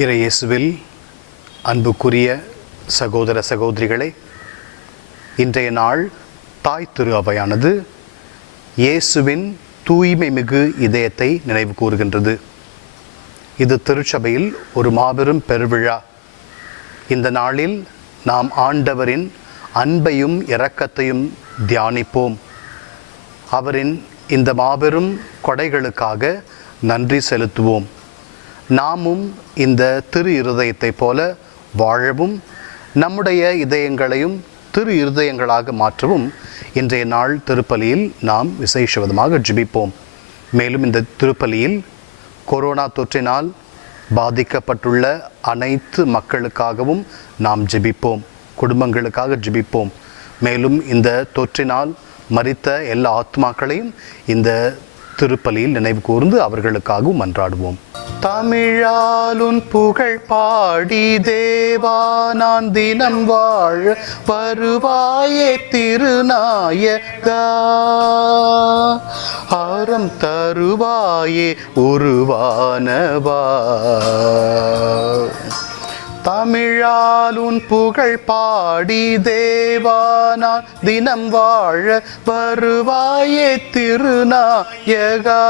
இறையேசுவில் அன்புக்குரிய சகோதர சகோதரிகளே, இன்றைய நாள் தாய் திரு அவையானது இயேசுவின் தூய்மை மிகு இதயத்தை நினைவு கூறுகின்றது. இது திருச்சபையில் ஒரு மாபெரும் பெருவிழா. இந்த நாளில் நாம் ஆண்டவரின் அன்பையும் இரக்கத்தையும் தியானிப்போம். அவரின் இந்த மாபெரும் கொடைகளுக்காக நன்றி செலுத்துவோம். நாமும் இந்த திரு இருதயத்தைப் போல வாழவும் நம்முடைய இதயங்களையும் திரு இருதயங்களாக மாற்றவும் இன்றைய நாள் திருப்பலியில் நாம் விசேஷமாக ஜெபிப்போம். மேலும் இந்த திருப்பலியில் கொரோனா தொற்றினால் பாதிக்கப்பட்டுள்ள அனைத்து மக்களுக்காகவும் நாம் ஜெபிப்போம், குடும்பங்களுக்காக ஜெபிப்போம். மேலும் இந்த தொற்றினால் மரித்த எல்லா ஆத்மாக்களையும் இந்த திருப்பலியில் நினைவு கூர்ந்து அவர்களுக்காகவும் மன்றாடுவோம். தமிழாலுன் புகழ் பாடி தேவா நான் தினம் வாழ வருவாயே திருநாயகா, ஆரம் தருவாயே உருவானவா. தமிழாலுன் புகழ் பாடி தேவா நான் தினம் வாழ வருவாயே திருநாயகா,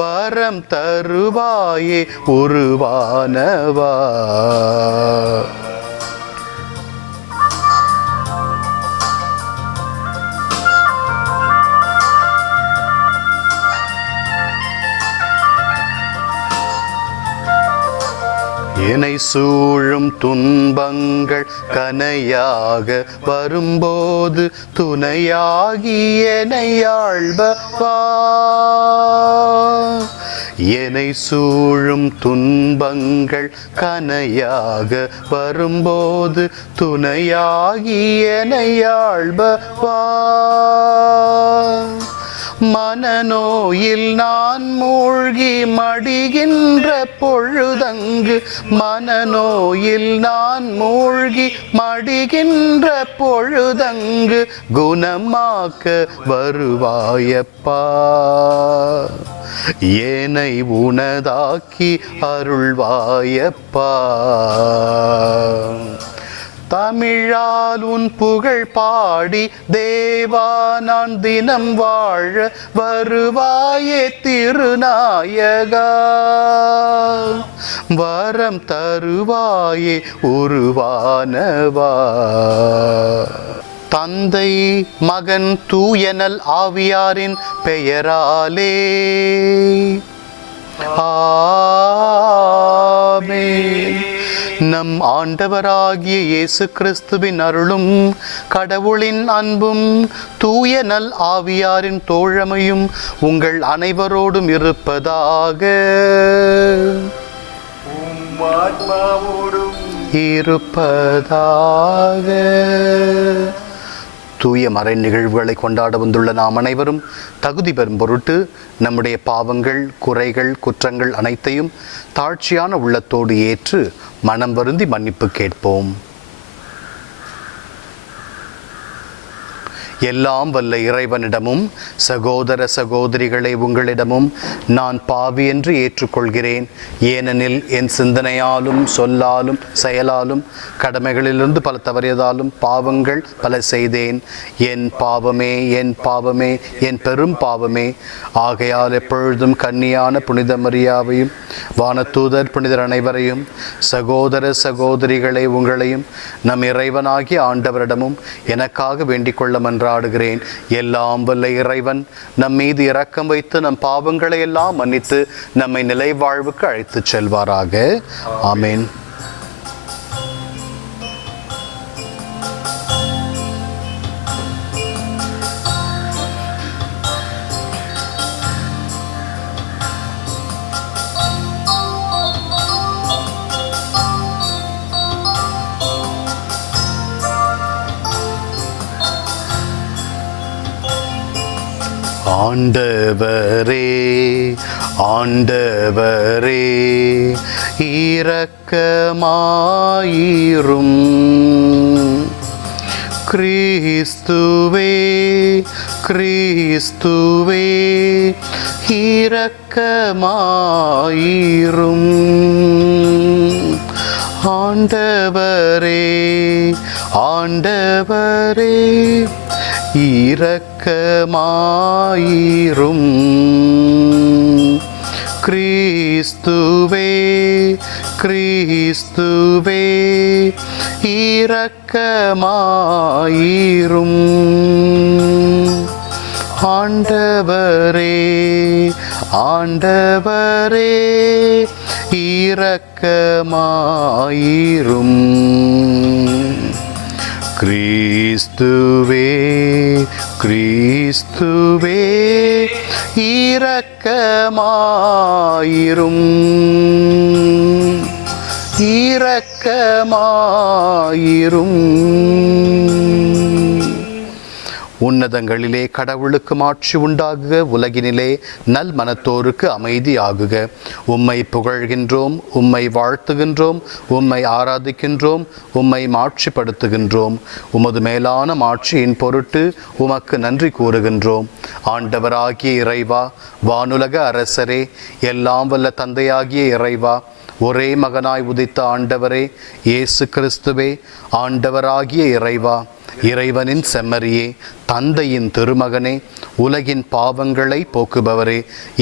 வரம் தருவாயே உருவானவா. என்னை சூழும் துன்பங்கள் கனையாக வரும்போது துணையாகி என்னை ஆள்பவா. என்னை சூழும் துன்பங்கள் கனையாக வரும்போது துணையாகி என்னை ஆள்பவா. மனநோயில் நான் மூழ்கி மடிகின்ற பொழுதங்கு, மனநோயில் நான் மூழ்கி மடிகின்ற பொழுதங்கு குணமாக்க வருவாயப்பா. ஏனை உனதாக்கி அருள்வாயப்பா. தமிழால் உன் புகழ் பாடி தேவா நான் தினம் வாழ வருவாயே திருநாயகா, வரம் தருவாயே உருவானவா. தந்தை மகன் தூயனல் ஆவியாரின் பெயராலே ஆமென். நம் ஆண்டவராகிய இயேசு கிறிஸ்துவின் அருளும் கடவுளின் அன்பும் தூய நல் ஆவியாரின் தோழமையும் உங்கள் அனைவரோடும் இருப்பதாக. இருப்பதாக. தூய மறை நிகழ்வுகளை கொண்டாட வந்துள்ள நாம் அனைவரும் தகுதி பெறும் பொருட்டு நம்முடைய பாவங்கள், குறைகள், குற்றங்கள் அனைத்தையும் தாழ்ச்சியான உள்ளத்தோடு ஏற்று மனம் வருந்தி மன்னிப்பு கேட்போம். எல்லாம் வல்ல இறைவனிடமும் சகோதர சகோதரிகளை உங்களிடமும் நான் பாவி என்று ஏற்றுக்கொள்கிறேன். ஏனெனில் என் சிந்தனையாலும் சொல்லாலும் செயலாலும் கடமைகளிலிருந்து பல தவறியதாலும் பாவங்கள் பல செய்தேன். என் பாவமே, என் பாவமே, என் பெரும் பாவமே. ஆகையால் எப்பொழுதும் கன்னியான புனித மரியாவையும் வானதூதர் புனிதர் அனைவரையும் சகோதர சகோதரிகளை உங்களையும் நம் இறைவனாகிய ஆண்டவரிடமும் எனக்காக வேண்டிக் கொள்ள மன்றாடுகிறேன். எல்லாம் வல்ல இறைவன் நம் மீது இரக்கம் வைத்து நம் பாவங்களை எல்லாம் மன்னித்து நம்மை நிலை வாழ்வுக்கு அழைத்து செல்வாராக. ஆமேன். ஆண்டவரே ஆண்டவரே இரக்கமாயிரும். கிறிஸ்துவே கிறிஸ்துவே இரக்கமாயிரும். ஆண்டவரே ஆண்டவரே இரக்கமாயிரும். கிறிஸ்துவே கிறிஸ்துவே இரக்கமாயிரும். ஆண்டவரே ஆண்டவரே இரக்கமாயிரும். கிறிஸ்துவே கிறிஸ்துவே இரக்கமாயிரும். இரக்கமாயிரும். உன்னதங்களிலே கடவுளுக்கு மாட்சி உண்டாகுக. உலகினிலே நல் மனத்தோருக்கு அமைதியாகுக. உம்மை புகழ்கின்றோம், உம்மை வாழ்த்துகின்றோம், உம்மை ஆராதிக்கின்றோம், உம்மை மாட்சிப்படுத்துகின்றோம். உமது மேலான மாட்சியின் பொருட்டு உமக்கு நன்றி கூறுகின்றோம். ஆண்டவராகிய இறைவா, வானுலக அரசரே, எல்லாம் வல்ல தந்தையாகிய இறைவா, ஒரே மகனாய் உதித்த ஆண்டவரே இயேசு கிறிஸ்துவே, ஆண்டவராகிய இறைவா, இறைவனின் செம்மறியே, தந்தையின் திருமகனே, உலகின் பாவங்களை போக்குபவரே,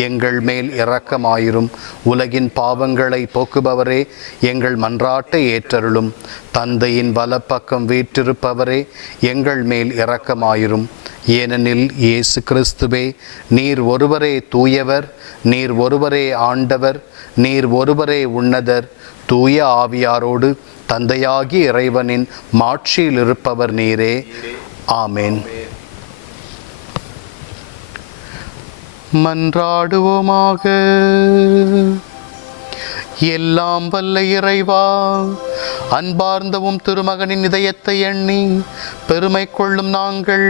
எங்கள் மேல் இரக்கமாயிரும். உலகின் பாவங்களை போக்குபவரே, எங்கள் மன்றாட்டை ஏற்றருளும். தந்தையின் வலப்பக்கம் வீற்றிருப்பவரே, எங்கள் மேல் இரக்கமாயிரும். ஏனெனில் இயேசு கிறிஸ்துவே, நீர் ஒருவரே தூயவர், நீர் ஒருவரே ஆண்டவர், நீர் ஒருவரே உன்னதர், தூய ஆவியாரோடு தந்தையாகிய இறைவனின் மாட்சியில் இருப்பவர் நீரே. ஆமேன். மன்றாடுவோமாக. எல்லாம் வல்ல இறைவா, அன்பார்ந்தவும் திருமகனின் இதயத்தை எண்ணி பெருமை கொள்ளும் நாங்கள்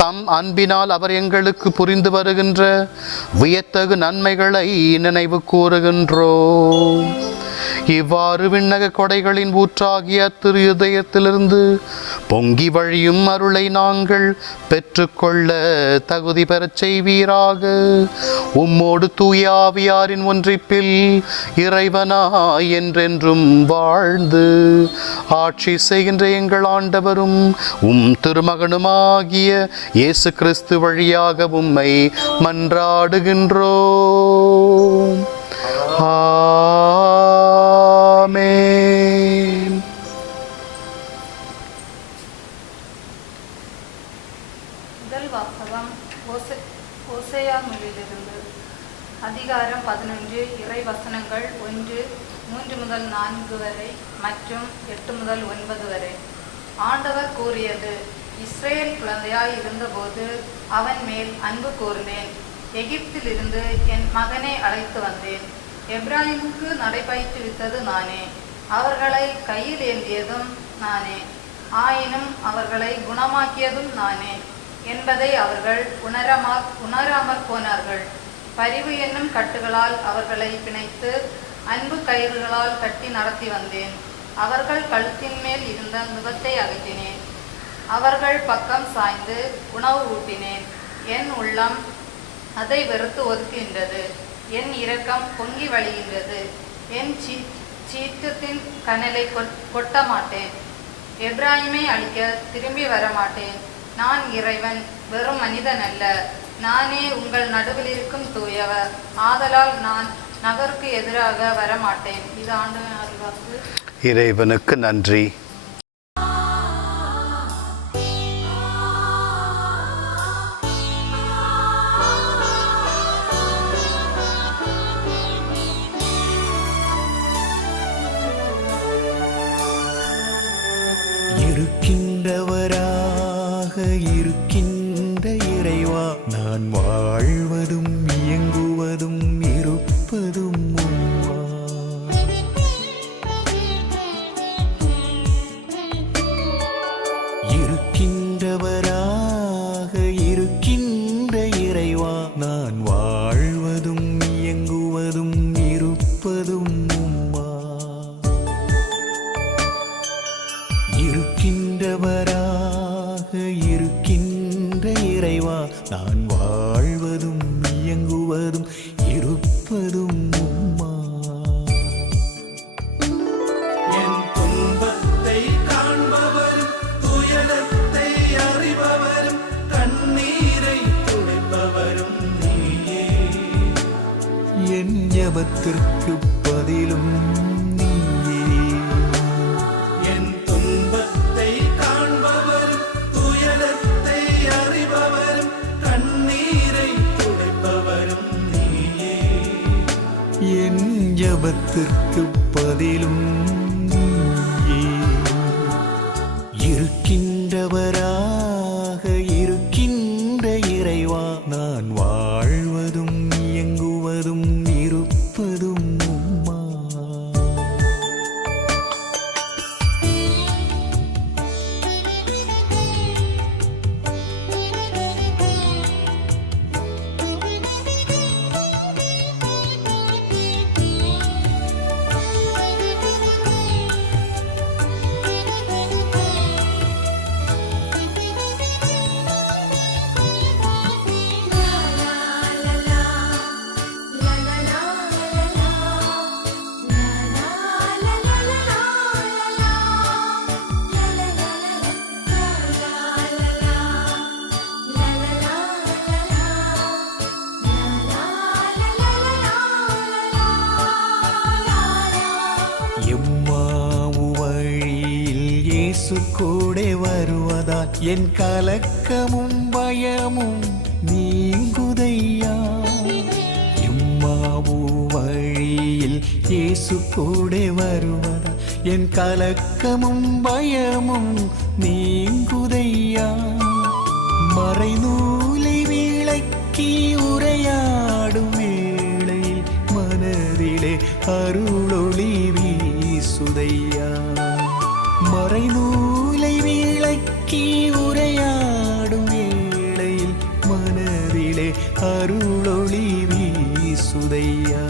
தம் அன்பினால் அவர் எங்களுக்கு புரிந்து வருகின்ற வியத்தகு நன்மைகளை நினைவு கூறுகின்றோம். இவ்வாறு விண்ணக கொடைகளின் ஊற்றாகிய திரு இதயத்திலிருந்து பொங்கி வழியும் அருளை நாங்கள் பெற்றுக்கொள்ள தகுதி பெறச் செய்வீராக. உம்மோடு தூய ஆவியாரின் ஒன்றிப்பில் இறைவனாய் என்றென்றும் வாழ்ந்து ஆட்சி செய்கின்ற எங்கள் ஆண்டவரும் உம் திருமகனுமாகிய இயேசு கிறிஸ்து வழியாக உம்மை மன்றாடுகின்றோம். ஆமென். முதல் வாசகம் ஓசையா நூலிலிருந்து. அதிகாரம் 11, இறை வசனங்கள் 1, 3 முதல் 4 வரை மற்றும் 8 முதல் 9 வரை. ஆண்டவர் கூறியது: இஸ்ரேல் குழந்தையாய் இருந்தபோது அவன் மேல் அன்பு கூர்ந்தேன். எகிப்திலிருந்து என் மகனை அழைத்து வந்தேன். எப்ராஹிமுக்கு நடைபயிற்றுவித்தது நானே, அவர்களை கையில் ஏந்தியதும் நானே, ஆயினும் அவர்களை குணமாக்கியதும் நானே என்பதை அவர்கள் உணராமற் போனார்கள். பரிவு என்னும் கட்டுகளால் அவர்களை பிணைத்து அன்பு கயிறுகளால் கட்டி நடத்தி வந்தேன். அவர்கள் கழுத்தின் மேல் இருந்த நுகத்தை அகற்றினேன். அவர்கள் பக்கம் சாய்ந்து உணவு ஊட்டினேன். என் உள்ளம் அதை வெறுத்து ஒதுக்குகின்றது. என் இரக்கம் பொங்கி வழிகின்றது. என் சீற்றத்தின் கனலை கொட்ட மாட்டேன். எப்ராஹிமை அழிக்க திரும்பி வரமாட்டேன். நான் இறைவன், வெறும் மனிதன் அல்ல. நானே உங்கள் நடுவில் இருக்கும் தூயவர். ஆதலால் நான் நகருக்கு எதிராக வரமாட்டேன். இது ஆண்டவரின் அருள்வாக்கு. இறைவனுக்கு நன்றி. இருக்கின்றவராக இருக்கின்ற இறைவா, நான் வாழ்வதும் இயங்குவதும் இருப்பதும் உம்மா. இருக்கின்றவராக இருக்கின்ற இறைவா, நான் வாழ்வதும் இயங்குவதும் இருப்பதும் உம்மா. இருக்கின்றவராக இருக்கின்ற இறைவா, நான் வாழ்வதும் ஜபத்திற்கு பதிலும் நீயே. என் துன்பத்தை காண்பவரும் துயரத்தை அறிபவரும் கண்ணீரை துடைப்பவரும் நீயே. என் ஜபத்திற்கு பதிலும் நீயே. இருக்கின்றவராக இருக்கின்ற இறைவா, நான் வாழ்வதும் இயங்குவதும் இருப்பதும் உம்மா. எம்மாவு வழியில் இயேசு கூட வருவதால் என் கலக்கமும் பயமும் நீங்குதையா. எம்மாவு வழியில் இயேசு கூட வருவதால் என் கலக்கமும் பயமும் நீங்குதையா. மறைநூலை விளக்கி உரையாடும் வேளையில் மனதிலே அருளொளி வீசுதையா. மறைநூலை விளக்கி உரையாடும் வேளையில் மனதிலே அருளொளி வீசுதையா.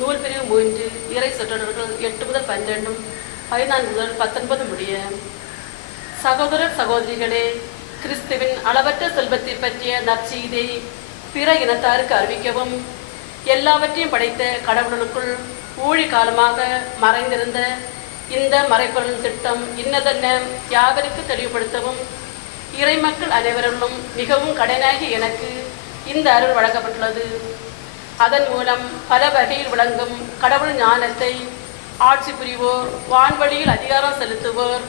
நூல் பிரிவு 3 இறை சொற்றொடர்கள் 8 முதல் 12 14 முதல் 19 முடிய. சகோதரர் சகோதரிகளே, கிறிஸ்துவின் அளவற்ற செல்வத்தை பற்றிய நற்செய்தியை பிற இனத்தாருக்கு அறிவிக்கவும், எல்லாவற்றையும் படைத்த கடவுளுக்குள் ஊழி காலமாக மறைந்திருந்த இந்த மறைப்பொருள் திட்டம் இன்னதென்ன யாவருக்கு தெளிவுபடுத்தவும், இறைமக்கள் அனைவரிலும் மிகவும் கடனாகி எனக்கு இந்த அருள் வழங்கப்பட்டுள்ளது. அதன் மூலம் பல வகையில் விளங்கும் கடவுள் ஞானத்தை ஆட்சி புரிவோர், வான்வழியில் அதிகாரம் செலுத்துவோர்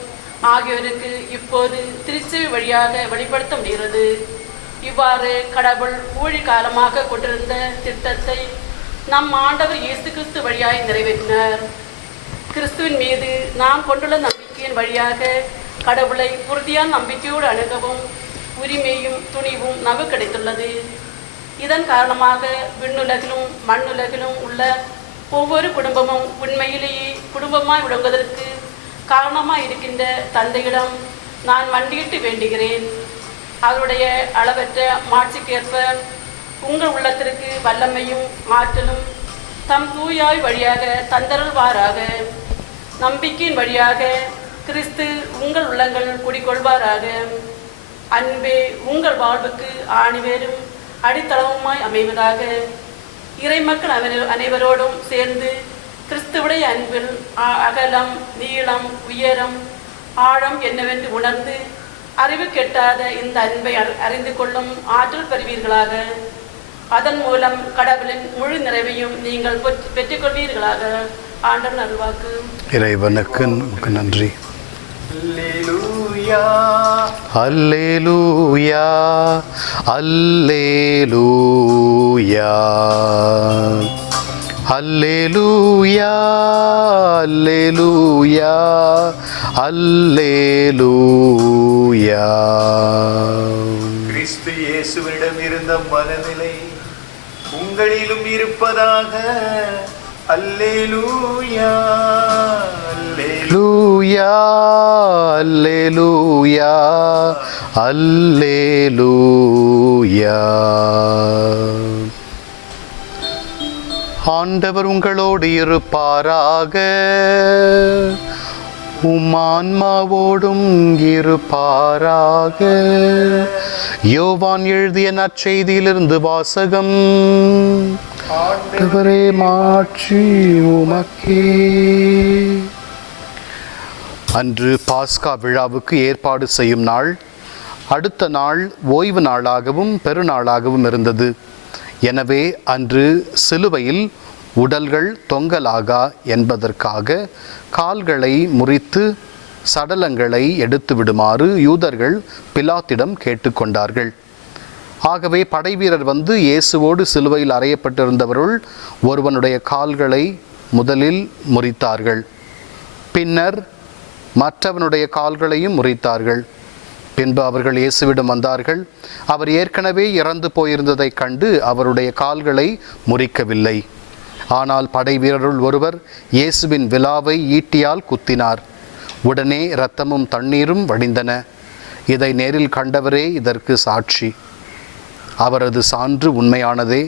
ஆகியோருக்கு இப்போது திருச்செவி வழியாக வெளிப்படுத்த முடிகிறது. இவ்வாறு கடவுள் ஊழி காலமாக கொண்டிருந்த திட்டத்தை நம் ஆண்டவர் இயேசு கிறிஸ்து வழியாய் நிறைவேற்றினார். கிறிஸ்துவின் மீது நாம் கொண்டுள்ள நம்பிக்கையின் வழியாக கடவுளை உறுதியான நம்பிக்கையோடு அணுகவும் உரிமையும் துணிவும் நமக்கு கிடைத்துள்ளது. இதன் காரணமாக விண்ணுலகிலும் மண்ணுலகிலும் உள்ள ஒவ்வொரு குடும்பமும் உண்மையிலேயே குடும்பமாய் விளங்குவதற்கு காரணமாய் இருக்கின்ற தந்தையிடம் நான் மண்டியிட்டு வேண்டுகிறேன். அவருடைய அளவற்ற மாட்சிக்கேற்ப உங்கள் உள்ளத்திற்கு வல்லமையும் ஆற்றலும் தம் தூயாய் வழியாக தந்தருள்வாராக. நம்பிக்கையின் வழியாக கிறிஸ்து உங்கள் உள்ளங்கள் குடிக்கொள்வாராக. அன்பே உங்கள் வாழ்வுக்கு ஆணிவேரும் அடித்தளவுமாய் அமைவதாக. இறைமக்கள் அனைவரோடும் சேர்ந்து கிறிஸ்துவுடைய அன்பில் அகலம், நீளம், உயரம், ஆழம் என்னவென்று உணர்ந்து அறிவு கெட்டாத இந்த அன்பை அறிந்து கொள்ளும் ஆற்றல் பெறுவீர்களாக. அதன் மூலம் கடவுளின் முழு நிறைவையும் நீங்கள் பெற்றுக்கொள்வீர்களாக. ஆண்டவன் அருள்வாக்கு. இறைவனுக்கு நன்றி. அல்லேலூயா அல்லேலூயா அல்லேலூயா அல்லேலூயா அல்லேலூயா அல்லேலூயா. கிறிஸ்து இயேசுவிடம் இருந்த மனநிலை உங்களிலும் இருப்பதாக. அல்லேலூயா அல்லேலூயா அல்லேலூயா அல்லேலூயா. ஆண்டவர் உங்களோடு இருப்பாராக, உம்மான்மாவோடும் இருப்பாராக. யோவான் எழுதிய நற்செய்தியிலிருந்து வாசகம். ஆண்டவரே மாட்சி உமக்கே. அன்று பாஸ்கா விழாவுக்கு ஏற்பாடு செய்யும் நாள் அடுத்த நாள் ஓய்வு நாளாகவும் பெருநாளாகவும் இருந்தது. எனவே அன்று சிலுவையில் உடல்கள் தொங்கலாகா என்பதற்காக கால்களை முறித்து சடலங்களை எடுத்து விடுமாறு யூதர்கள் பிலாத்திடம் கேட்டுக்கொண்டார்கள். ஆகவே படைவீரர் வந்து இயேசுவோடு சிலுவையில் அறையப்பட்டிருந்தவருள் ஒருவனுடைய கால்களை முதலில் முறித்தார்கள். பின்னர் மற்றவனுடைய கால்களையும் முறித்தார்கள். பின்பு அவர்கள் இயேசுவிடம் வந்தார்கள். அவர் ஏற்கனவே இறந்து போயிருந்ததைக் கண்டு அவருடைய கால்களை முறிக்கவில்லை. ஆனால் படை வீரருள் ஒருவர் இயேசுவின் விலாவை ஈட்டியால் குத்தினார். உடனே இரத்தமும் தண்ணீரும் வடிந்தன. இதை நேரில் கண்டவரே இதற்கு சாட்சி. அவரது சான்று உண்மையானதே.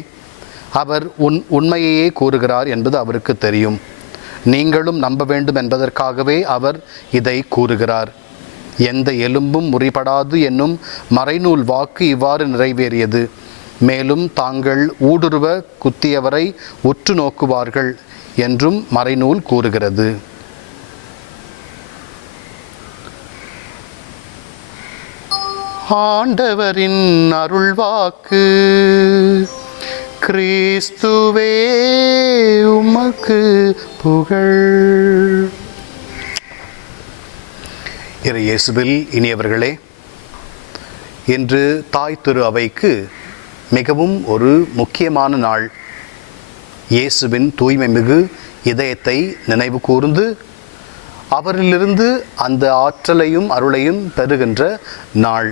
அவர் உண்மையையே கூறுகிறார் என்பது அவருக்கு தெரியும். நீங்களும் நம்ப வேண்டும் என்பதற்காகவே அவர் இதை கூறுகிறார். எந்த எலும்பும் முறிபடாது என்னும் மறைநூல் வாக்கு இவ்வாறு நிறைவேறியது. மேலும் தாங்கள் ஊடுருவ குத்தியவரை உற்று நோக்குவார்கள் என்றும் மறைநூல் கூறுகிறது. ஆண்டவரின் அருள்வாக்கு. கிறிஸ்துவே உமக்கு புகழ். இறை இயேசுவில் இனியவர்களே, இன்று தாய் திரு அவைக்கு மிகவும் ஒரு முக்கியமான நாள். இயேசுவின் தூய்மை மிகு இதயத்தை நினைவு கூர்ந்து அவரிலிருந்து அந்த ஆற்றலையும் அருளையும் பெறுகின்ற நாள்.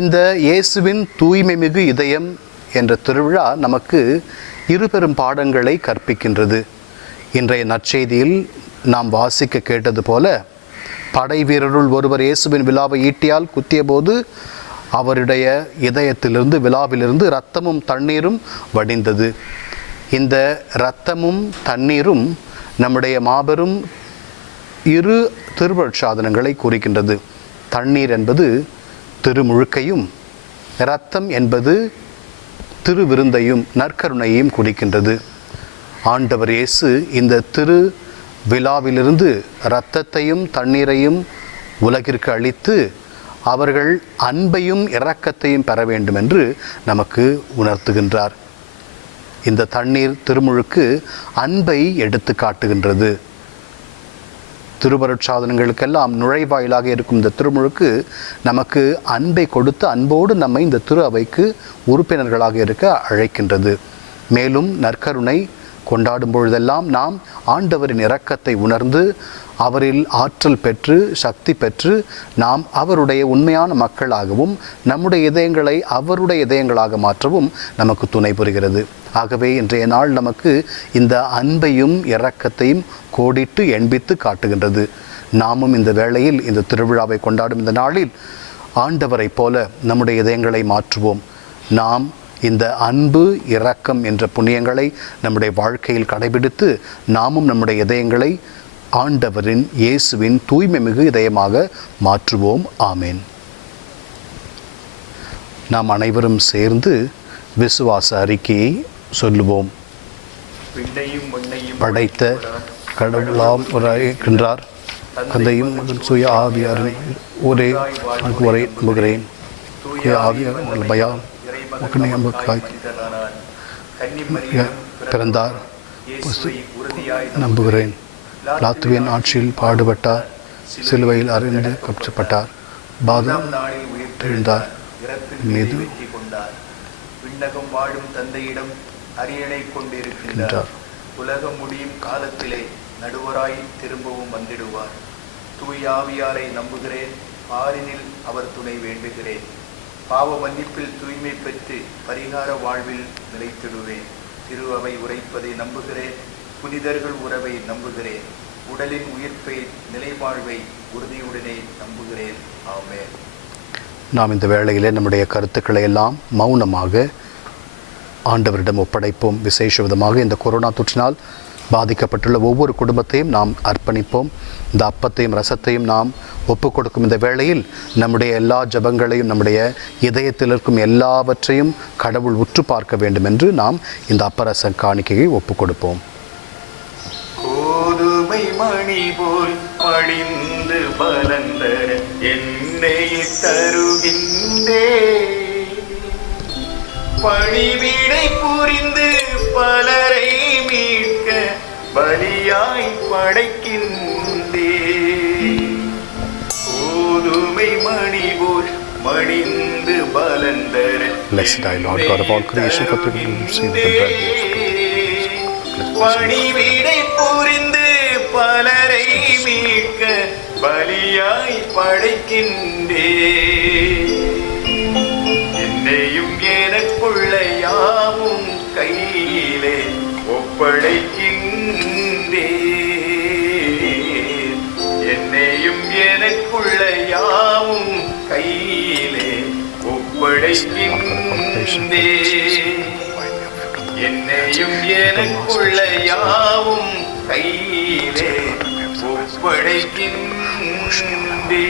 இந்த இயேசுவின் தூய்மை மிகு இதயம் என்ற திருவிழா நமக்கு இருபெரும் பாடங்களை கற்பிக்கின்றது. இன்றைய நற்செய்தியில் நாம் வாசிக்க கேட்டது போல, படை வீரருள் ஒருவர் இயேசுவின் விலாவை ஈட்டியால் குத்திய போது அவருடைய இதயத்திலிருந்து விலாவிலிருந்து இரத்தமும் தண்ணீரும் வடிந்தது. இந்த இரத்தமும் தண்ணீரும் நம்முடைய மாபெரும் இரு திருவருட்சாதனங்களை குறிக்கின்றது. தண்ணீர் என்பது திருமுழுக்கையும், இரத்தம் என்பது திருவிருந்தையும் நற்கருணையையும் குறிக்கின்றது. ஆண்டவர் இயேசு இந்த திரு விழாவிலிருந்து இரத்தத்தையும் தண்ணீரையும் உலகிற்கு அளித்து அவர்கள் அன்பையும் இரக்கத்தையும் பெற வேண்டும் என்று நமக்கு உணர்த்துகின்றார். இந்த தண்ணீர் திருமுழுக்கு அன்பை எடுத்து காட்டுகின்றது. திருவருட்சாதனங்களுக்கெல்லாம் நுழைவாயிலாக இருக்கும் இந்த திருமுழுக்கு நமக்கு அன்பை கொடுத்து அன்போடு நம்மை இந்த திரு அவைக்கு உறுப்பினர்களாக இருக்க அழைக்கின்றது. மேலும் நற்கருணை கொண்டாடும் பொழுதெல்லாம் நாம் ஆண்டவரின் இரக்கத்தை உணர்ந்து அவரில் ஆற்றல் பெற்று சக்தி பெற்று நாம் அவருடைய உண்மையான மக்களாகவும் நம்முடைய இதயங்களை அவருடைய இதயங்களாக மாற்றவும் நமக்கு துணை புரிகிறது. ஆகவே இன்றைய நாள் நமக்கு இந்த அன்பையும் இரக்கத்தையும் கோடிட்டு எண்பித்து காட்டுகின்றது. நாமும் இந்த வேளையில் இந்த திருவிழாவை கொண்டாடும் இந்த நாளில் ஆண்டவரை போல நம்முடைய இதயங்களை மாற்றுவோம். நாம் இந்த அன்பு இரக்கம் என்ற புண்ணியங்களை நம்முடைய வாழ்க்கையில் கடைபிடித்து நாமும் நம்முடைய இதயங்களை ஆண்டவரின் இயேசுவின் தூய்மை மிகு இதயமாக மாற்றுவோம். ஆமேன். நாம் அனைவரும் சேர்ந்து விசுவாச அறிக்கையை சொல்லுவோம். படைத்த கடவுளாம் இருக்கின்றார், தந்தையும் சுய ஆவியாரின் ஒரே நம்புகிறேன். ஆவியார் பயம் பிறந்தார் நம்புகிறேன். லாத்துவின் ஆட்சியில் பாடுபட்டார், சிலுவையில் அறைந்து கப்பப்பட்டார், பாதம் எழுந்தார், மீது விண்ணகம் வாழும் தந்தையிடம் அரியணை கொண்டிருக்கின்றார். உலகம் முடியும் காலத்திலே நடுவராய் திரும்பவும் வந்திடுவார். தூய் ஆவியாரை நம்புகிறேன், ஆறினில் அவர் துணை வேண்டுகிறேன். பாவ மன்னிப்பில் தூய்மை பெற்று பரிகார வாழ்வில் நிலைத்திடுவேன். திரு அவை உரைப்பதை நம்புகிறேன், புனிதர்கள் உறவை நம்புகிறேன், உடலின் உயிர்ப்பை நிலைவாழ்வை உறுதியுடனே நம்புகிறேன். ஆமென். நாம் இந்த வேளையிலே நம்முடைய கருத்துக்களை எல்லாம் மௌனமாக ஆண்டவரிடம் ஒப்படைப்போம். விசேஷ விதமாக இந்த கொரோனா தொற்றினால் பாதிக்கப்பட்டுள்ள ஒவ்வொரு குடும்பத்தையும் நாம் அர்ப்பணிப்போம். இந்த அப்பத்தையும் ரசத்தையும் நாம் ஒப்புக் கொடுக்கும் இந்த வேளையில் நம்முடைய எல்லா ஜபங்களையும், நம்முடைய இதயத்தில் இருக்கும் எல்லாவற்றையும் கடவுள் உற்று பார்க்க வேண்டும் என்று நாம் இந்த அப்பரச காணிக்கையை ஒப்புக் கொடுப்போம். கோதுமை மணி போல் படிந்து பலந்தர என்னை தருகின்றே, பணிவிடை புரிந்து பலரை மீட்க பலியாய் படைக்கின்றே. கோதுமை மணி போல் மடிந்து பலந்தர Blessed I Lord God of all creation for privilege பணிவிடை புரிந்து பலரை மீட்க பலியாய் படைக்கின்றே. என்னையும் எனக்குள்ள யாவும் கையிலே ஒப்படைக்கின்றே. என்னையும் எனக்குள்ள யாவும் கையிலே ஒப்படைக்கின்றே. என்னையும் எனக்குள்ள யாவும் கையிலே ஒப்படைக்கின்றே.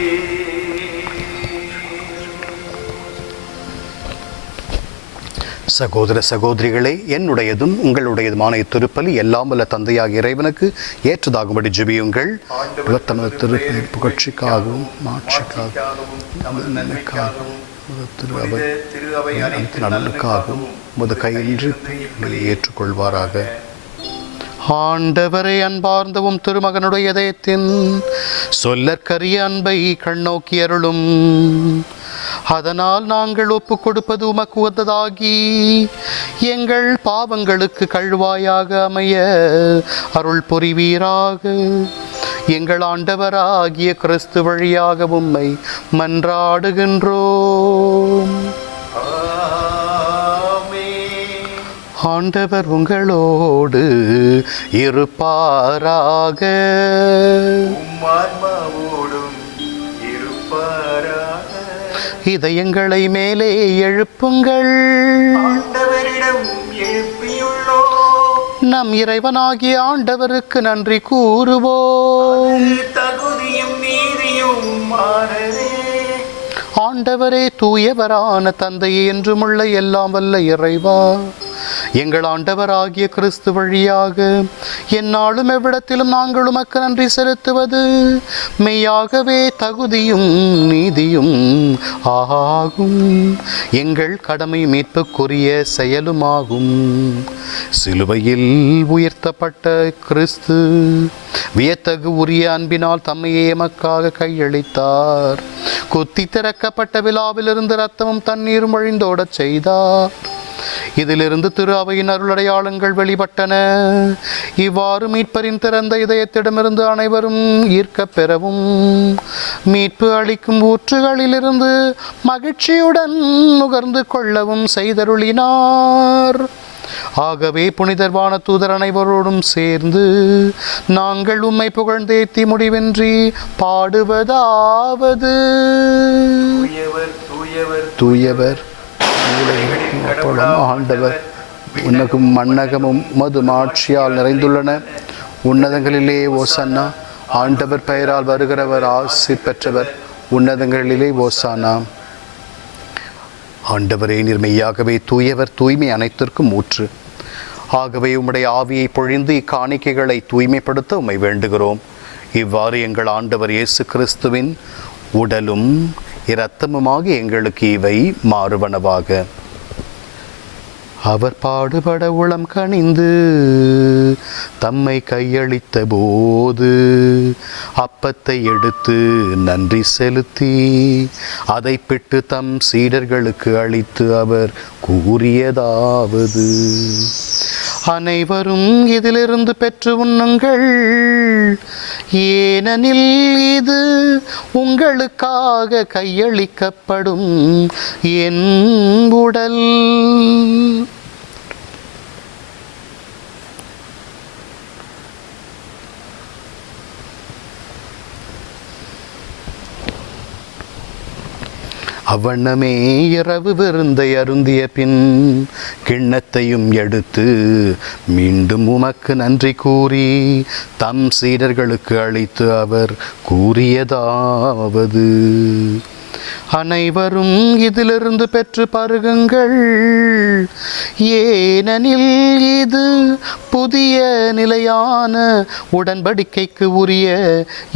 சகோதர சகோதரிகளே, என்னுடையதும் உங்களுடையதுமான இத்திருப்பலி எல்லாம் வல்ல தந்தையாகிய இறைவனுக்கு ஏற்றதாகும்படி ஜெபியுங்கள். இவர் தமது திருப்பலி புகழ்ச்சிக்காகவும் மாட்சிக்காகவும் நலனுக்காகவும் நலனுக்காகவும் உமது கையின்றி ஏற்றுக்கொள்வாராக. ஆண்டவரை அன்பார்ந்தவும் திருமகனுடைய இதயத்தின் சொல்லற்கரிய அன்பை கண்ணோக்கி அருளும். அதனால் நாங்கள் ஒப்புக் கொடுப்பது உமக்கு உகந்ததாகி எங்கள் பாவங்களுக்கு கழுவாயாக அமைய அருள் புரிவீராக. எங்கள் ஆண்டவராகிய கிறிஸ்து வழியாக உம்மை மன்றாடுகின்றோம். ஆண்டவர் உங்களோடு இருப்பாராக. இதயங்களை மேலே எழுப்புங்கள். நம் இறைவனாகிய ஆண்டவருக்கு நன்றி கூறுவோம். ஆண்டவரே, தூயவரான தந்தையே, என்றுமுள்ள எல்லாம் வல்ல இறைவா, எங்கள் ஆண்டவராகிய கிறிஸ்து வழியாக எந்நாளும் எவ்விடத்திலும் நாங்கள் உமக்கு நன்றி செலுத்துவது மெய்யாகவே தகுதியும் நீதியும் ஆகும். எங்கள் கடமை மீட்புக்குரிய செயலுமாகும். சிலுவையில் உயர்த்தப்பட்ட கிறிஸ்து வியத்தகு உரிய அன்பினால் தம்மையே எமக்காக கையளித்தார். குத்தி திறக்கப்பட்ட விழாவிலிருந்து இரத்தமும் தண்ணீரும் வழிந்தோடச் செய்தார். இதிலிருந்து திரு அவையின் அருளடையாளங்கள் வெளிப்பட்டன. இவ்வாறு மீட்பரின் திறந்த இதயத்திடமிருந்து அனைவரும் ஈர்க்க பெறவும் மீட்பு அளிக்கும் ஊற்றுகளிலிருந்து மகிழ்ச்சியுடன் நுகர்ந்து கொள்ளவும் செய்தருளினார். ஆகவே புனிதர் வான தூதர் அனைவரோடும் சேர்ந்து நாங்கள் உம்மை புகழ்ந்தேத்தி முடிவின்றி பாடுவதாவது: தூயவர் ஆண்டவர், உன்னகும் மன்னகமும் மது மாட்சியால் நிறைந்துள்ளன. உன்னதங்களிலே ஓசன்னா. ஆண்டவர் பெயரால் வருகிறவர் ஆசி பெற்றவர். உன்னதங்களிலே ஓசானா. ஆண்டவரே, நீர் மெய்யாகவே தூயவர், தூய்மை அனைத்திற்கும் ஊற்று. ஆகவே உம்முடைய ஆவியை பொழிந்து இக்காணிக்கைகளை தூய்மைப்படுத்த உம்மை வேண்டுகிறோம். இவ்வாறு எங்கள் ஆண்டவர் இயேசு கிறிஸ்துவின் உடலும் இரத்தமுமாக எங்களுக்கு இவை மாறுவனவாக. அவர் பாடுபட உளம் கனிந்து தம்மை கையளித்த போது அப்பத்தை எடுத்து நன்றி செலுத்தி அதை பிட்டு தம் சீடர்களுக்கு அளித்து அவர் கூறியதாவது: அனைவரும் இதிலிருந்து பெற்று உண்ணுங்கள், ஏனெனில் இது உங்களுக்காக கையளிக்கப்படும் என் உடல். அவ்வண்ணமே இரவு விருந்தை அருந்திய பின் கிண்ணத்தையும் எடுத்து மீண்டும் உமக்கு நன்றி கூறி தம் சீடர்களுக்கு அளித்து அவர் கூறியதாவது: அனைவரும் இதிலிருந்து பெற்று பருகுங்கள், ஏனெனில் இது புதிய நிலையான உடன்படிக்கைக்கு உரிய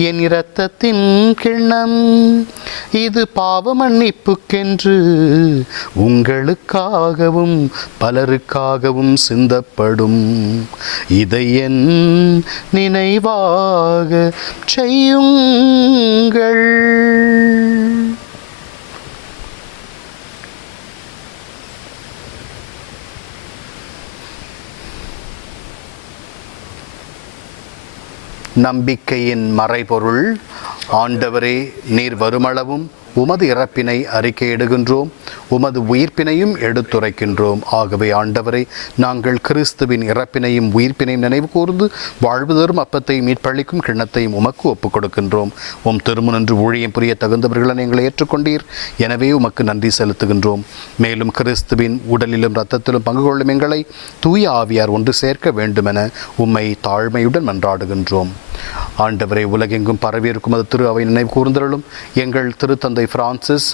என் இரத்தத்தின் கிண்ணம். இது பாவ மன்னிப்புக்கென்று உங்களுக்காகவும் பலருக்காகவும் சிந்தப்படும். இதை என் நினைவாக செய்யுங்கள். நம்பிக்கையின் மறைபொருள். ஆண்டவரே, நீர் வருமளவும் உமது இறப்பினை அறிக்கையிடுகின்றோம், உமது உயிர்ப்பினையும் எடுத்துரைக்கின்றோம். ஆகவே ஆண்டவரே, நாங்கள் கிறிஸ்துவின் இறப்பினையும் உயிர்ப்பினையும் நினைவு கூர்ந்து வாழ்வு தரும் அப்பத்தையும் மீட்பளிக்கும் கிண்ணத்தையும் உமக்கு ஒப்புக் கொடுக்கின்றோம். உம் திருமுனின்று ஊழியம் புரிய தகுந்தவர்களை எங்களை ஏற்றுக்கொண்டீர். எனவே உமக்கு நன்றி செலுத்துகின்றோம். மேலும் கிறிஸ்துவின் உடலிலும் இரத்தத்திலும் பங்கு கொள்ளும் எங்களை தூய ஆவியார் ஒன்று சேர்க்க வேண்டுமென உம்மை தாழ்மையுடன் மன்றாடுகின்றோம். ஆண்டவரை, உலகெங்கும் பரவியிருக்கும் அது திரு அவை நினைவு கூர்ந்தருளும். எங்கள் திருத்தந்தை பிரான்சிஸ்,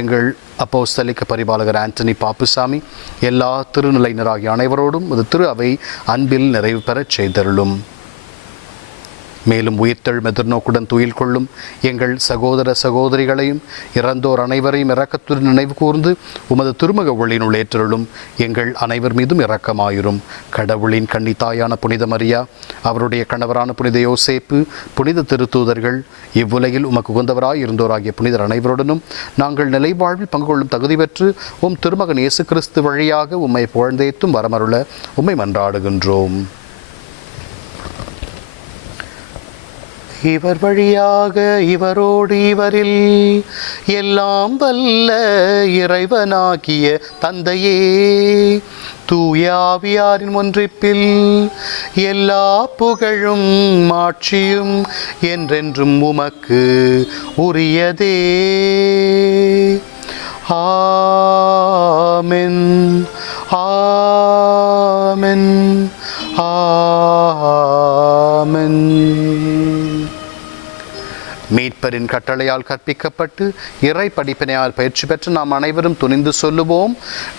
எங்கள் அப்போஸ்தலிக்க பரிபாலகர் ஆண்டனி பாப்புசாமி, எல்லா திருநிலையினராகிய அனைவரோடும் அது திரு அவை அன்பில் நிறைவு பெறச் செய்தருளும். மேலும் உயிர்த்தெழும் எதிர்நோக்குடன் துயில் கொள்ளும் எங்கள் சகோதர சகோதரிகளையும் இறந்தோர் அனைவரையும் இரக்கத்துடன் நினைவு கூர்ந்து உமது திருமுக ஒளியினுள் ஏற்றருளும். எங்கள் அனைவர் மீதும் இரக்கமாயிரும். கடவுளின் கன்னித்தாயான புனித மரியா, அவருடைய கணவரான புனித யோசேப்பு, புனித திருத்தூதர்கள், இவ்வுலகில் உமக்கு உகந்தவராய் இருந்தோராகிய புனிதர் அனைவருடனும் நாங்கள் நிலை வாழ்வில் பங்கு கொள்ளும் தகுதி பெற்று உம் திருமகன் இயேசு கிறிஸ்து வழியாக உம்மை புகழ்ந்தேத்தும் வரமருள உம்மை மன்றாடுகின்றோம். இவர் வழியாக இவரோடு இவரில் எல்லாம் வல்ல இறைவனாகிய தந்தையே, தூய ஆவியாரின் ஒன்றிப்பில் எல்லா புகழும் மாட்சியும் என்றென்றும் உமக்கு உரியதே. ஆமென், ஆமென், ஆமென். மீட்பரின் கட்டளையால் கற்பிக்கப்பட்டு இறை படிப்பினையால் பயிற்சி பெற்று நாம் அனைவரும் துணிந்து சொல்லுவோம்: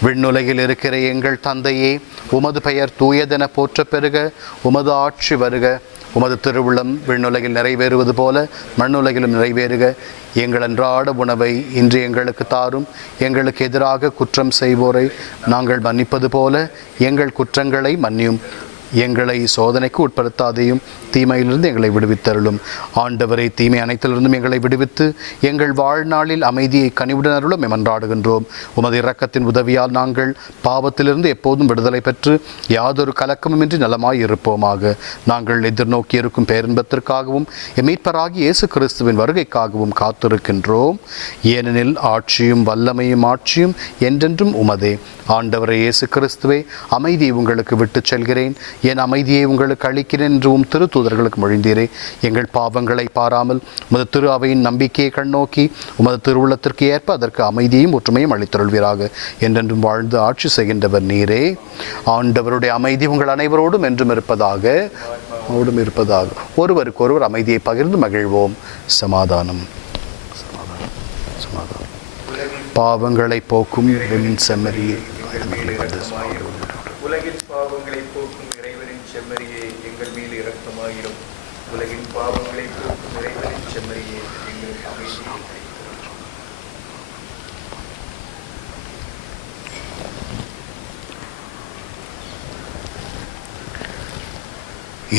விண்ணுலகில் இருக்கிற எங்கள் தந்தையே, உமது பெயர் தூயதென போற்ற பெறுக, உமது ஆட்சி வருக, உமது திருவுளம் விண்ணுலகில் நிறைவேறுவது போல மண்ணுலகிலும் நிறைவேறுக. எங்கள் அன்றாட உணவை இன்று எங்களுக்கு தாரும். எங்களுக்கு எதிராக குற்றம் செய்வோரை நாங்கள் மன்னிப்பது போல எங்கள் குற்றங்களை மன்னியும். எங்களை சோதனைக்கு உட்படுத்தாதையும் தீமையிலிருந்து எங்களை விடுவித்தருளும். ஆண்டவரை, தீமை அனைத்திலிருந்தும் எங்களை விடுவித்து எங்கள் வாழ்நாளில் அமைதியை கனிவுடன் அருளும் மன்றாடுகின்றோம். உமது இரக்கத்தின் உதவியால் நாங்கள் பாவத்திலிருந்து எப்போதும் விடுதலை பெற்று யாதொரு கலக்கமுமின்றி நலமாய் இருப்போமாக. நாங்கள் எதிர்நோக்கி இருக்கும் பேரின்பத்திற்காகவும் மீட்பராகி இயேசு கிறிஸ்துவின் வருகைக்காகவும் காத்திருக்கின்றோம். ஏனெனில் ஆட்சியும் வல்லமையும் ஆட்சியும் என்றென்றும் உமதே. ஆண்டவரை இயேசு கிறிஸ்துவே, அமைதியை உங்களுக்கு விட்டுச் செல்கிறேன், என் அமைதியை உங்களுக்கு அளிக்கிறேன் என்றும் திருத்தூதர்களுக்கு மொழிந்தீரே. எங்கள் பாவங்களை பாராமல் உமது திரு அவையின் நம்பிக்கையை கண்ணோக்கி உமது திருவுள்ளத்திற்கு ஏற்ப அதற்கு அமைதியும் ஒற்றுமையும் அளித்தருள்வீராக. என்றென்றும் வாழ்ந்து ஆட்சி செய்கின்றவர் நீரே. ஆண்டவருடைய அமைதி உங்கள் அனைவரோடும் என்றும் இருப்பதாக. ஒருவருக்கு ஒருவர் அமைதியை பகிர்ந்து மகிழ்வோம். சமாதானம். பாவங்களை போக்கும் செம்மறியே, உலகின் பாவங்களை போக்கும் இறைவனின் செம்மறியே, எங்கள் மீது இரக்கமாயிரும். உலகின் பாவங்களை போக்கும் இறைவனின் செம்மறியே, எங்களுக்கு அமைதியை.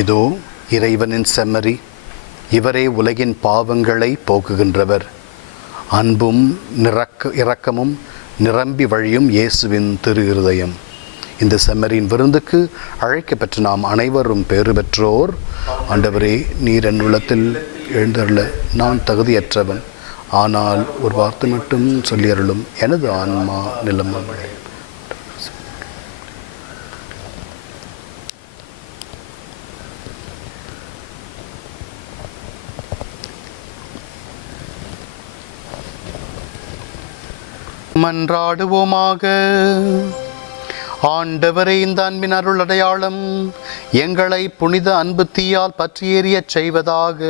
இதோ இறைவனின் செம்மறி, இவரே உலகின் பாவங்களை போக்குகின்றவர். அன்பும் இரக்கமும் நிரம்பி வழியும் இயேசுவின் திரு இருதயம். இந்த செம்மறியின் விருந்துக்கு அழைக்கப்பெற்று நாம் அனைவரும் பேறு பெற்றோர். ஆண்டவரே, நீர் என் உள்ளத்தில் எழுந்தருள நான் தகுதியற்றவன், ஆனால் ஒரு வார்த்தை மட்டும் சொல்லியருளும், எனது ஆன்மா நிலமும். மன்றாடுவோமாக. ஆண்டவரே, இந்த அன்பின் அருள் அடையாளம் எங்களை புனித அன்பு தீயால் பற்றியெறியச் செய்வதாக.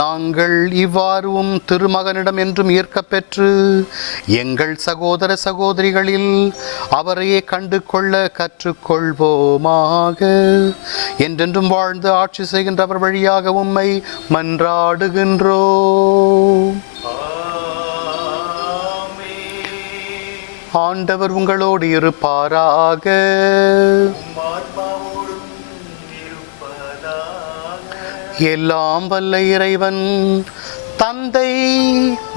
நாங்கள் இவ்வாறும் திருமகனிடம் என்றும் ஈர்க்கப் பெற்று எங்கள் சகோதர சகோதரிகளில் அவரையே கண்டு கொள்ள கற்றுக்கொள்வோமாக. என்றென்றும் வாழ்ந்து ஆட்சி செய்கின்றவர் வழியாக உம்மை மன்றாடுகின்றோம். ஆண்டவர் உங்களோடு இருப்பாராக. எல்லாம் வல்ல இறைவன் தந்தை,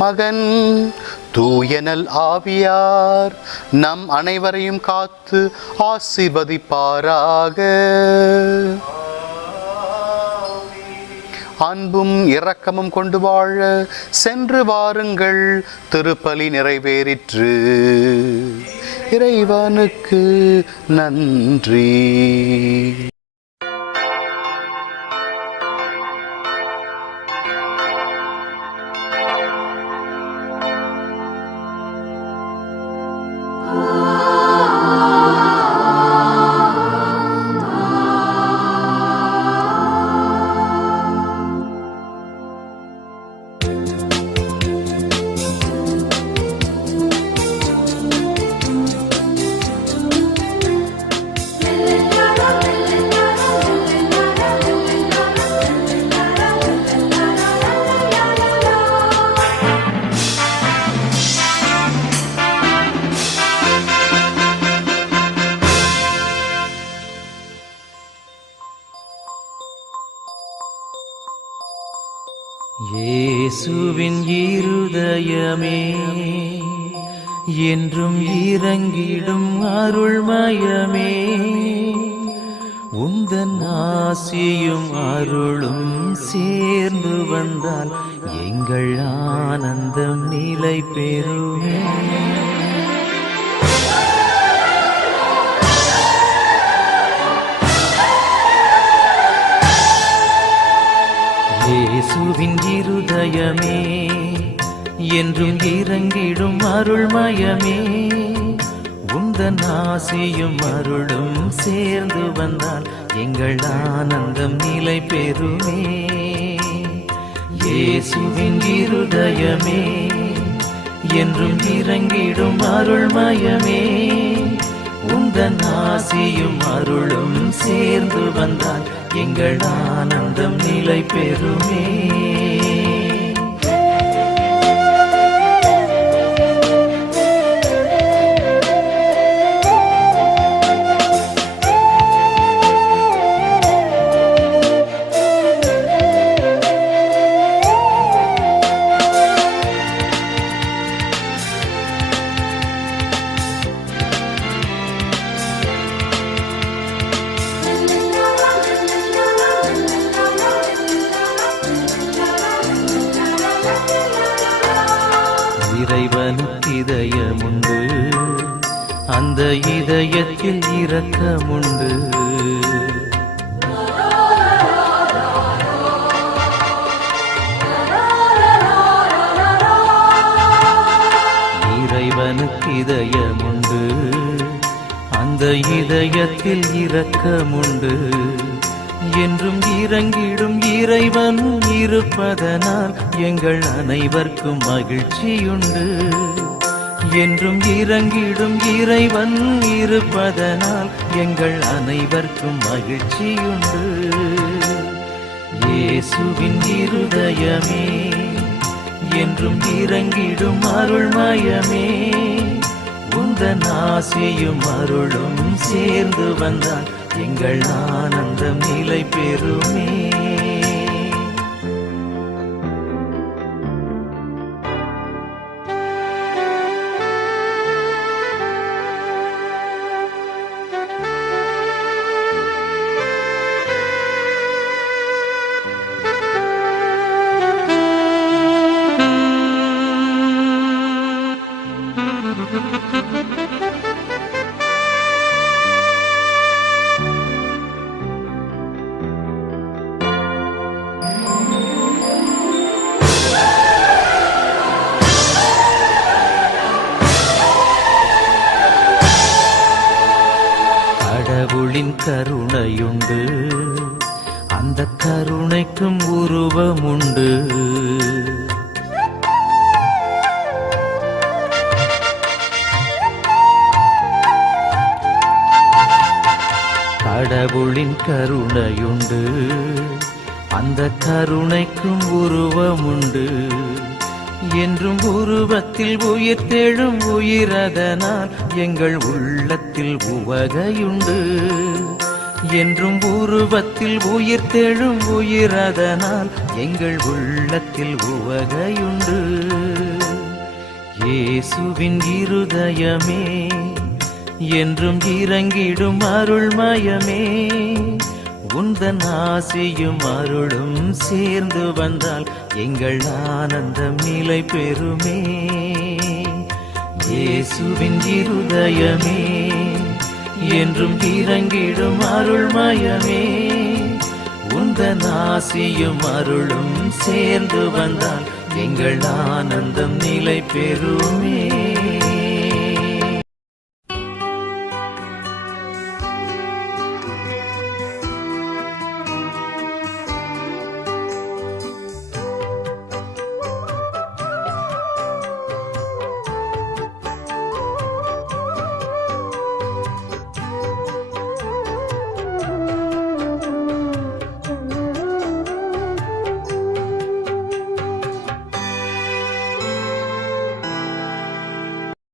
மகன், தூயனல் ஆவியார் நம் அனைவரையும் காத்து ஆசீர்வதிப்பாராக. அன்பும் இரக்கமும் கொண்டு வாழ சென்று வாருங்கள். திருப்பலி நிறைவேறிற்று. இறைவனுக்கு நன்றி. இயேசுவின் இருதயமே என்றும் இறங்கிடும் அருள்மயமே, உந்தன் ஆசியும் அருளும் சேர்ந்து வந்தால் எங்கள் ஆனந்தம் நிலை பெறுமே. இயேசுவின் இருதயமே என்றும் இறங்கிடும் அருள்மயமே, உந்தன் ஆசியும் அருளும் சேர்ந்து வந்தால் எங்கள் ஆனந்தம் நிலை பெறுமே. இயேசுவின் இருதயமே என்றும் இறங்கிடும் அருள்மயமே, உந்தன் ஆசியும் அருளும் சேர்ந்து வந்தால் எங்கள் ஆனந்தம் நிலை பெறுமே. இறைவனுக்கு இதயமுண்டு, அந்த இதயத்தில் இரக்கமுண்டு. இறைவனுக்கு இதயமுண்டு, அந்த இதயத்தில் இரக்கமுண்டு. என்றும் இறங்கிடும் இறைவன் இருப்பதனால் எங்கள் அனைவருக்கும் மகிழ்ச்சியுண்டு. என்றும் இறங்கிடும் இறைவன் இருப்பதனால் எங்கள் அனைவருக்கும் மகிழ்ச்சியுண்டு. இயேசுவின் இருதயமே என்றும் இறங்கிடும் அருள்மயமே, உந்தன் ஆசியும் அருளும் சேர்ந்து வந்தால் எங்கள் ஆனந்தம் நிலை பெறுமே. கடவுளின் கருணையுண்டு, அந்த கருணைக்கும் உருவமுண்டு. கடவுளின் கருணையுண்டு, அந்த கருணைக்கும் உருவமுண்டு. என்றும் உருவத்தில் உயிர் தேழும் உயிரதனால் எங்கள் உள்ளத்தில் உவகையுண்டு. என்றும் உருவத்தில் உயிர் தேழும் உயிரதனால் எங்கள் உள்ளத்தில் உவகையுண்டு. இயேசுவின் இருதயமே, என்றும் இறங்கிடும் அருள்மயமே, உந்தன் ஆசியும் அருளும் சேர்ந்து வந்தால் எங்கள் ஆனந்தம் நிலை பெறுமே. இயேசுவின் இருதயமே, என்றும் இறங்கிடும் அருள்மயமே, உந்தன் ஆசியும் அருளும் சேர்ந்து வந்தால் எங்கள் ஆனந்தம் நிலை பெறுமே.